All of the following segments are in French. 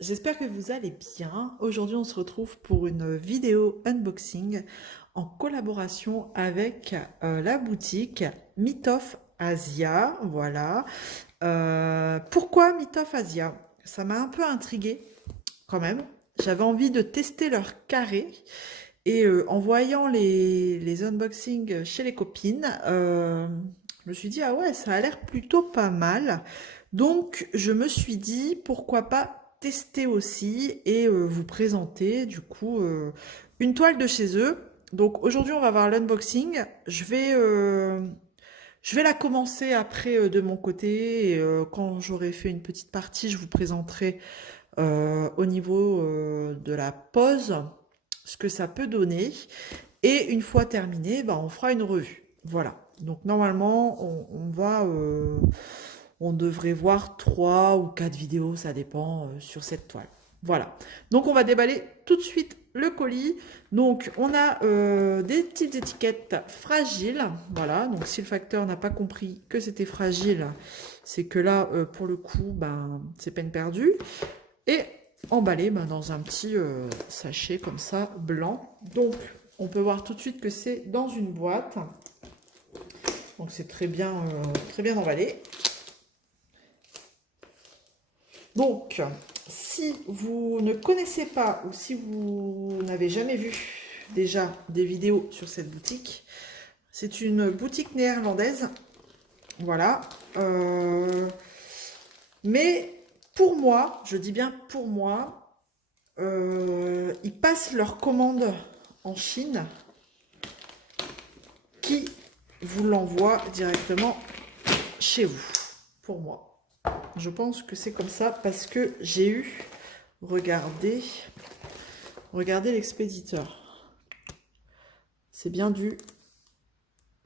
j'espère que vous allez bien. Aujourd'hui, on se retrouve pour une vidéo unboxing en collaboration avec la boutique Myth of Asia. Voilà. Pourquoi Myth of Asia? Ça m'a un peu intriguée quand même. J'avais envie de tester leur carré. Et en voyant les unboxings chez les copines, je me suis dit, ah ouais, ça a l'air plutôt pas mal. Donc, je me suis dit, pourquoi pas tester aussi et vous présenter, du coup, une toile de chez eux. Donc, aujourd'hui, on va voir l'unboxing. Je vais la commencer après de mon côté. Et, quand j'aurai fait une petite partie, je vous présenterai au niveau de la pose ce que ça peut donner. Et une fois terminé, bah, on fera une revue. Voilà. Donc normalement, on devrait voir 3 ou 4 vidéos, ça dépend, sur cette toile. Voilà. Donc on va déballer tout de suite le colis. Donc on a des petites étiquettes fragiles. Voilà. Donc si le facteur n'a pas compris que c'était fragile, c'est que là, pour le coup, ben, c'est peine perdue. Et emballé dans un petit sachet comme ça, blanc. Donc, on peut voir tout de suite que c'est dans une boîte. Donc, c'est très bien emballé. Donc, si vous ne connaissez pas ou si vous n'avez jamais vu déjà des vidéos sur cette boutique, c'est une boutique néerlandaise. Voilà. Mais pour moi, je dis bien pour moi, ils passent leurs commandes en Chine qui vous l'envoie directement chez vous. Pour moi, je pense que c'est comme ça parce que j'ai eu, regardez l'expéditeur. C'est bien du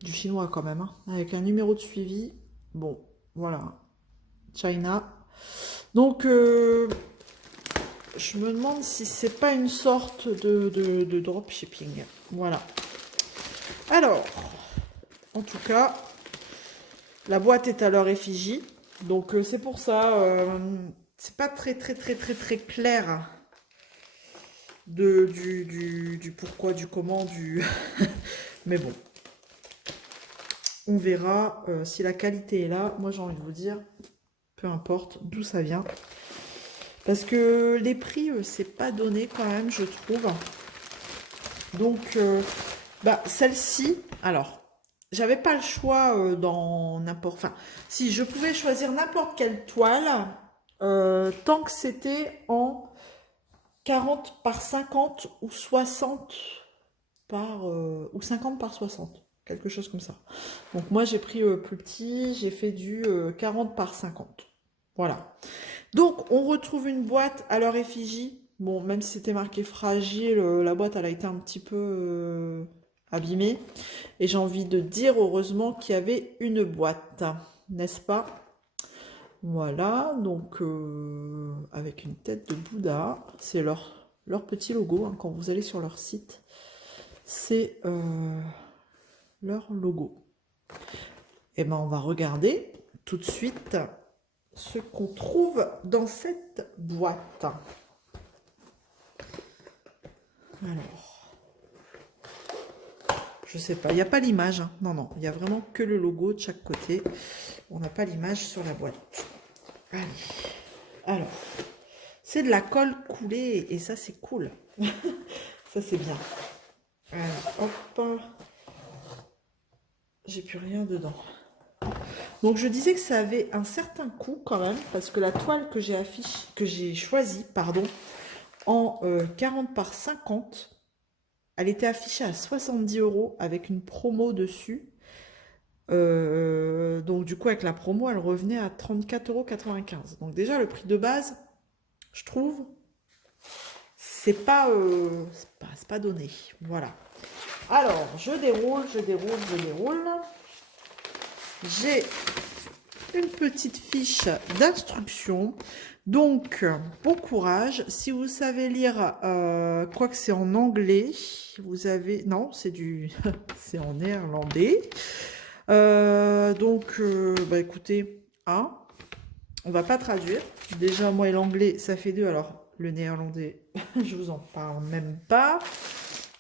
chinois quand même, hein, avec un numéro de suivi. Bon, voilà, China. Donc, je me demande si c'est pas une sorte de dropshipping. Voilà. Alors, en tout cas, la boîte est à leur effigie. Donc, c'est pour ça, c'est pas très clair du pourquoi, du comment, du... Mais bon, on verra si la qualité est là. Moi, j'ai envie de vous dire, peu importe d'où ça vient. Parce que les prix, c'est pas donné quand même, je trouve. Donc, celle-ci, alors, j'avais pas le choix dans n'importe... Enfin, si je pouvais choisir n'importe quelle toile, tant que c'était en 40 par 50 ou 60 par... ou 50 par 60, quelque chose comme ça. Donc, moi, j'ai pris plus petit, j'ai fait du 40 par 50. Voilà. Donc, on retrouve une boîte à leur effigie. Bon, même si c'était marqué fragile, la boîte, elle a été un petit peu abîmée. Et j'ai envie de dire, heureusement, qu'il y avait une boîte, n'est-ce pas? Voilà, donc avec une tête de Bouddha. C'est leur petit logo, hein, quand vous allez sur leur site. C'est leur logo. Et ben, on va regarder tout de suite ce qu'on trouve dans cette boîte. Alors, je sais pas, il n'y a pas l'image, hein. Non, il y a vraiment que le logo de chaque côté. On n'a pas l'image sur la boîte. Allez, alors, c'est de la colle coulée et ça, c'est cool. Ça, c'est bien. Alors, hop, j'ai plus rien dedans. Donc, je disais que ça avait un certain coût quand même, parce que la toile que j'ai choisie, pardon, en 40 par 50, elle était affichée à 70 € avec une promo dessus. Donc du coup, avec la promo, elle revenait à 34,95 €. Donc déjà, le prix de base, je trouve, c'est pas donné. Voilà. Alors, je déroule. J'ai une petite fiche d'instruction. Donc, bon courage. Si vous savez lire, quoique c'est en anglais, vous avez... Non, c'est c'est en néerlandais. Donc, écoutez, hein, on va pas traduire. Déjà, moi et l'anglais, ça fait deux. Alors, le néerlandais, je vous en parle même pas.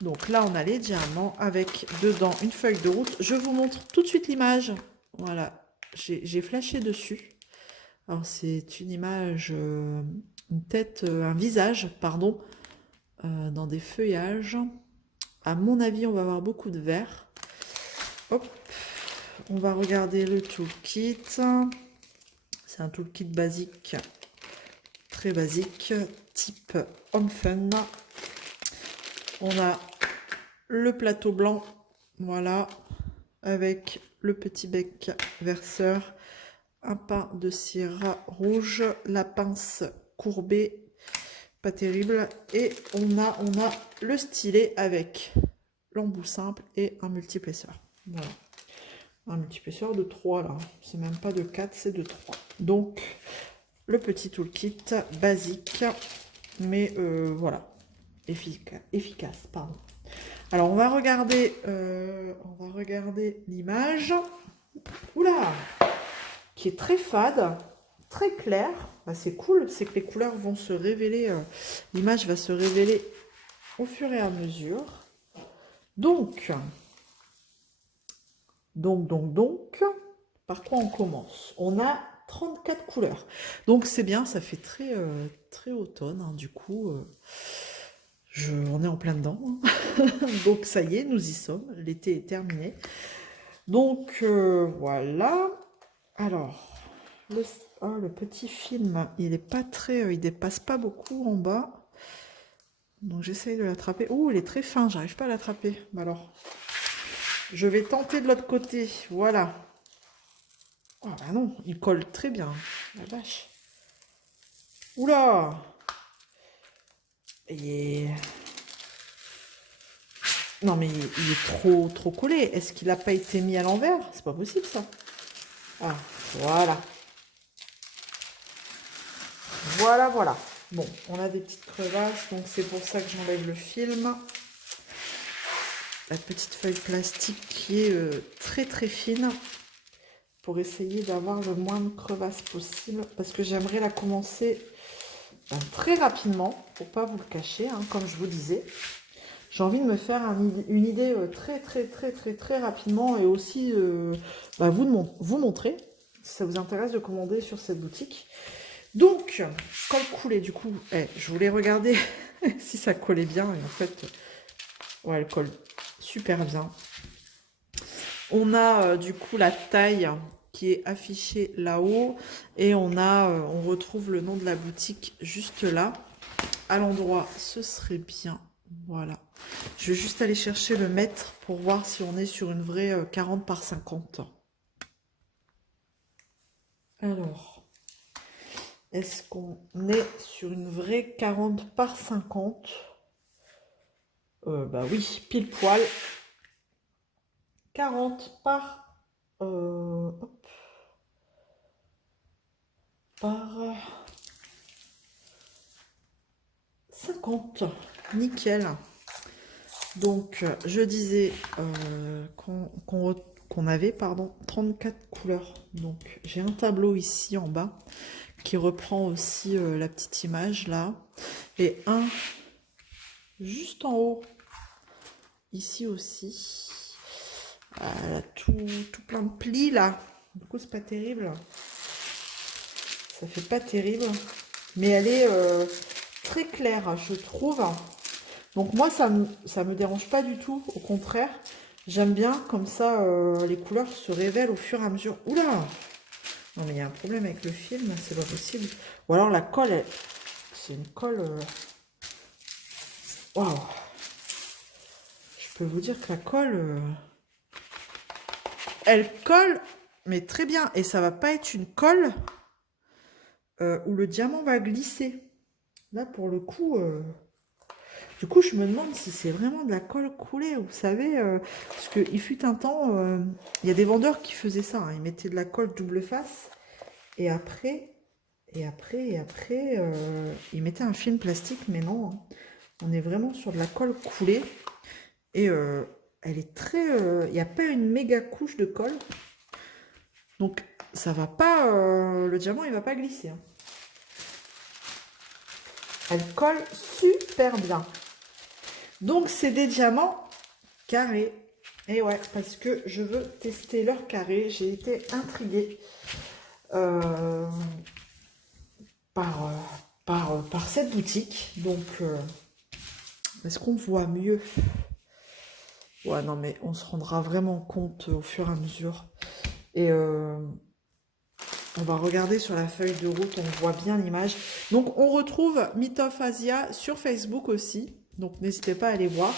Donc là, on a les diamants avec dedans une feuille de route. Je vous montre tout de suite l'image. Voilà, j'ai flashé dessus. Alors, c'est une image, une tête, un visage, pardon, dans des feuillages. À mon avis, on va avoir beaucoup de vert. Hop, on va regarder le toolkit. C'est un toolkit basique, très basique, type Home Fun. On a le plateau blanc, voilà, avec le petit bec verseur, un pain de cire rouge, la pince courbée, pas terrible, et on a le stylet avec l'embout simple et un multiplesseur. Voilà. Un multiplesseur de 3 là, c'est même pas de 4, c'est de 3. Donc, le petit toolkit basique, mais voilà, efficace, pardon. Alors, on va regarder l'image. Oula, qui est très fade, très claire. Bah, c'est cool, c'est que les couleurs vont se révéler, l'image va se révéler au fur et à mesure. Donc, par quoi on commence? On a 34 couleurs. Donc, c'est bien, ça fait très, très automne, hein, du coup... on est en plein dedans. Hein. Donc, ça y est, nous y sommes. L'été est terminé. Donc, voilà. Alors, le petit film, il est pas très... il dépasse pas beaucoup en bas. Donc, j'essaye de l'attraper. Oh, il est très fin, j'arrive pas à l'attraper. Bah alors, je vais tenter de l'autre côté. Voilà. Oh, bah non, il colle très bien. La vache. Oula! Et... Non, mais il est trop collé. Est-ce qu'il n'a pas été mis à l'envers? C'est pas possible, ça. Ah, voilà. Voilà. Bon, on a des petites crevasses, donc c'est pour ça que j'enlève le film. La petite feuille plastique qui est très très fine pour essayer d'avoir le moins de crevasses possible parce que j'aimerais la commencer très rapidement pour pas vous le cacher, hein, comme je vous disais. J'ai envie de me faire une idée très rapidement et aussi vous montrer si ça vous intéresse de commander sur cette boutique. Donc, colle coulée, du coup, je voulais regarder si ça collait bien et en fait, ouais, elle colle super bien. On a du coup la taille qui est affichée là-haut et on retrouve le nom de la boutique juste là. À l'endroit, ce serait bien. Voilà. Je vais juste aller chercher le mètre pour voir si on est sur une vraie 40 par 50. Alors, est-ce qu'on est sur une vraie 40 par 50? Bah oui, pile poil. 40 par... par 50. Nickel. Donc, je disais qu'on avait 34 couleurs. Donc, j'ai un tableau ici en bas qui reprend aussi la petite image là. Et un juste en haut, ici aussi. Voilà, tout plein de plis là. Du coup, c'est pas terrible. Ça fait pas terrible. Mais elle est très claire, je trouve. Donc moi, ça me dérange pas du tout. Au contraire, j'aime bien comme ça, les couleurs se révèlent au fur et à mesure. Oula! Non mais il y a un problème avec le film, c'est pas possible. Ou alors la colle, c'est une colle... Waouh! Je peux vous dire que la colle... elle colle, mais très bien. Et ça va pas être une colle où le diamant va glisser. Là, pour le coup... Du coup, je me demande si c'est vraiment de la colle coulée, vous savez, parce qu'il fut un temps, il y a des vendeurs qui faisaient ça, hein, ils mettaient de la colle double face, et après, ils mettaient un film plastique, mais non, hein, on est vraiment sur de la colle coulée, et elle est très, il n'y a pas une méga couche de colle, donc ça va pas, le diamant il va pas glisser, hein. Elle colle super bien. Donc, c'est des diamants carrés. Et ouais, parce que je veux tester leur carré. J'ai été intriguée par cette boutique. Donc, est-ce qu'on voit mieux? Ouais, non, mais on se rendra vraiment compte au fur et à mesure. Et on va regarder sur la feuille de route, on voit bien l'image. Donc, on retrouve Myth of Asia sur Facebook aussi. Donc, n'hésitez pas à aller voir.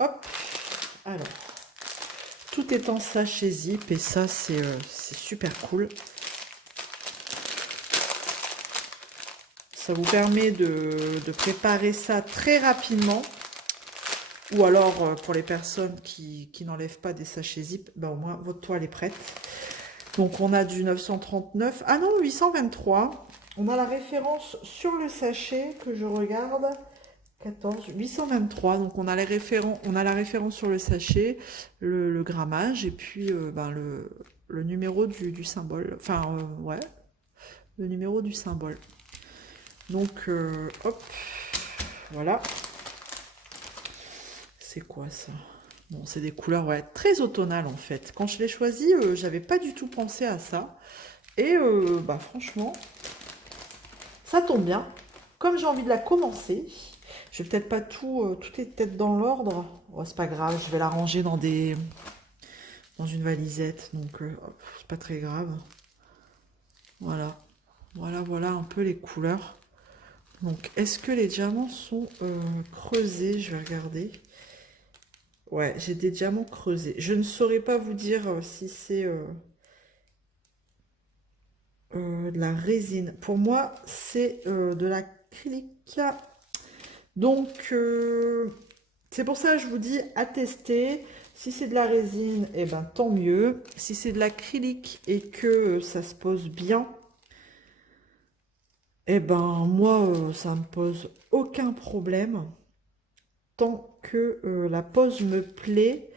Hop, alors, tout est en sachet zip et ça, c'est super cool. Ça vous permet de préparer ça très rapidement. Ou alors, pour les personnes qui n'enlèvent pas des sachets zip, ben, au moins, votre toile est prête. Donc, on a du 939. Ah non, 823. On a la référence sur le sachet que je regarde. 14, 823. Donc, on a la référence sur le sachet, le grammage et puis ben, le numéro du symbole. Enfin, ouais, le numéro du symbole. Donc, hop, voilà. C'est quoi ça? Bon, c'est des couleurs ouais, très automnales en fait. Quand je l'ai choisi, j'avais pas du tout pensé à ça. Et bah franchement, ça tombe bien. Comme j'ai envie de la commencer, je vais peut-être pas tout est peut-être dans l'ordre. Oh, c'est pas grave, je vais la ranger dans une valisette. Donc c'est pas très grave. Voilà. Voilà un peu les couleurs. Donc est-ce que les diamants sont creusés? Je vais regarder. Ouais, j'ai des diamants creusés. Je ne saurais pas vous dire si c'est de la résine. Pour moi, c'est de l'acrylique. Donc, c'est pour ça que je vous dis à tester. Si c'est de la résine, eh ben, tant mieux. Si c'est de l'acrylique et que ça se pose bien, eh ben, moi, ça me pose aucun problème. Tant que la pose me plaît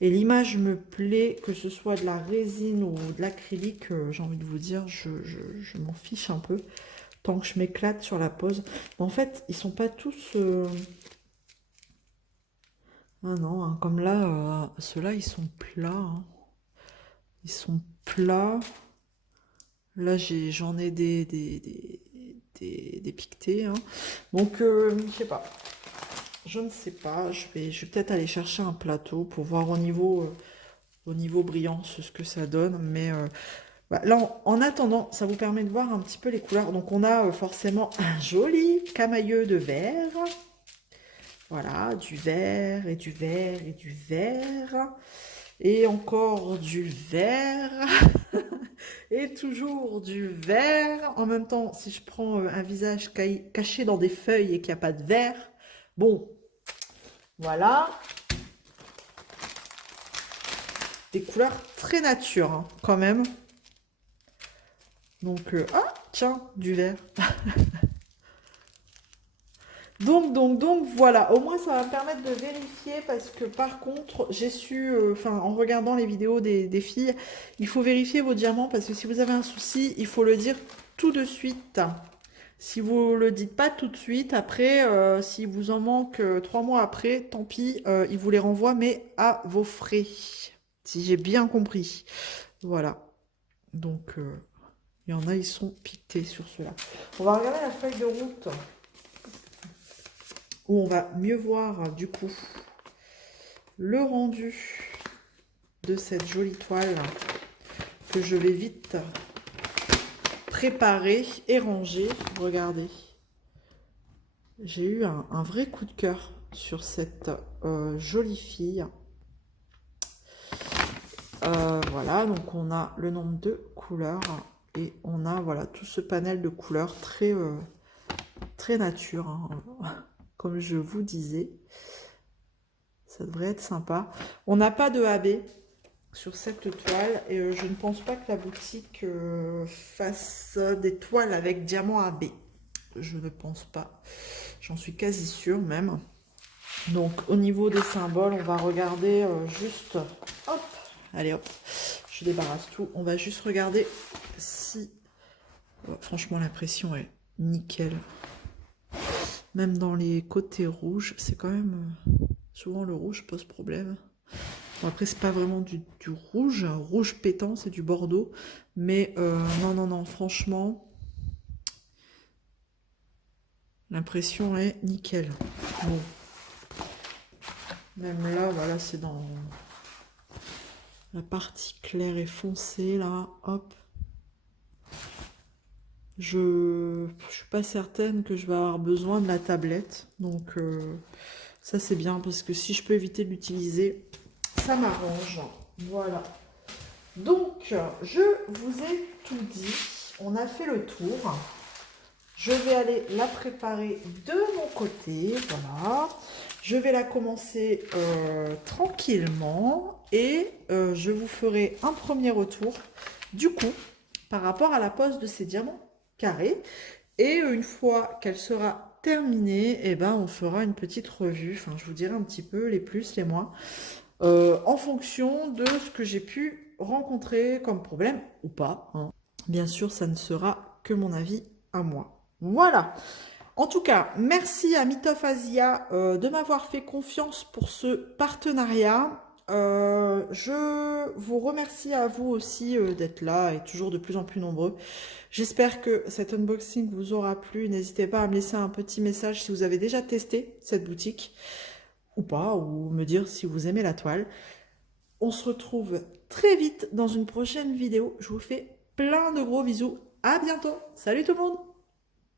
et l'image me plaît, que ce soit de la résine ou de l'acrylique, j'ai envie de vous dire, je m'en fiche un peu. Tant que je m'éclate sur la pose. En fait, ils sont pas tous... Ah non, hein, comme là, ceux-là, ils sont plats. Hein. Ils sont plats. Là, j'en ai des piquetés. Hein. Donc, je sais pas. Je ne sais pas. Je vais peut-être aller chercher un plateau pour voir au niveau brillance ce que ça donne. Mais bah, là, en attendant, ça vous permet de voir un petit peu les couleurs. Donc, on a forcément un joli camailleux de vert. Voilà, du vert et du vert et du vert. Et encore du vert. Et toujours du vert. En même temps, si je prends un visage caché dans des feuilles et qu'il n'y a pas de vert, bon, voilà. Des couleurs très nature, hein, quand même. Donc, ah, tiens, du vert. Donc, voilà, au moins ça va me permettre de vérifier parce que par contre, j'ai su, en regardant les vidéos des filles, il faut vérifier vos diamants parce que si vous avez un souci, il faut le dire tout de suite. Si vous le dites pas tout de suite, après, s'il vous en manque 3 mois après, tant pis, ils vous les renvoient, mais à vos frais, si j'ai bien compris. Voilà, donc il y en a, ils sont piquetés sur ceux-là. On va regarder la feuille de route où on va mieux voir du coup le rendu de cette jolie toile que je vais vite préparer et ranger. Regardez, j'ai eu un vrai coup de cœur sur cette jolie fille. Voilà, donc on a le nombre de couleurs et on a voilà tout ce panel de couleurs très très nature, hein. Comme je vous disais, ça devrait être sympa. On n'a pas de AB sur cette toile et je ne pense pas que la boutique fasse des toiles avec diamant AB. Je ne pense pas. J'en suis quasi sûre même. Donc au niveau des symboles, on va regarder juste... Hop, allez hop, je débarrasse tout. On va juste regarder si... Oh, franchement, l'impression est nickel. Même dans les côtés rouges, c'est quand même... souvent le rouge pose problème. Bon, après, c'est pas vraiment du rouge. Rouge pétant, c'est du bordeaux. Mais non, non, non, franchement, l'impression est nickel. Bon. Même là, voilà, c'est dans la partie claire et foncée, là. Hop. Je suis pas certaine que je vais avoir besoin de la tablette. Donc, ça, c'est bien parce que si je peux éviter de l'utiliser, ça m'arrange. Voilà. Donc, je vous ai tout dit. On a fait le tour. Je vais aller la préparer de mon côté. Voilà. Je vais la commencer tranquillement. Et je vous ferai un premier retour, du coup, par rapport à la pose de ces diamants carrés. Et une fois qu'elle sera terminée, eh ben, on fera une petite revue. Enfin, je vous dirai un petit peu les plus, les moins. En fonction de ce que j'ai pu rencontrer comme problème ou pas, hein. Bien sûr, ça ne sera que mon avis à moi. Voilà. En tout cas, merci à Mitof Asia de m'avoir fait confiance pour ce partenariat. Je vous remercie à vous aussi d'être là et toujours de plus en plus nombreux. J'espère que cet unboxing vous aura plu. N'hésitez pas à me laisser un petit message si vous avez déjà testé cette boutique ou pas, ou me dire si vous aimez la toile. On se retrouve très vite dans une prochaine vidéo. Je vous fais plein de gros bisous. À bientôt. Salut tout le monde.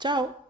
Ciao.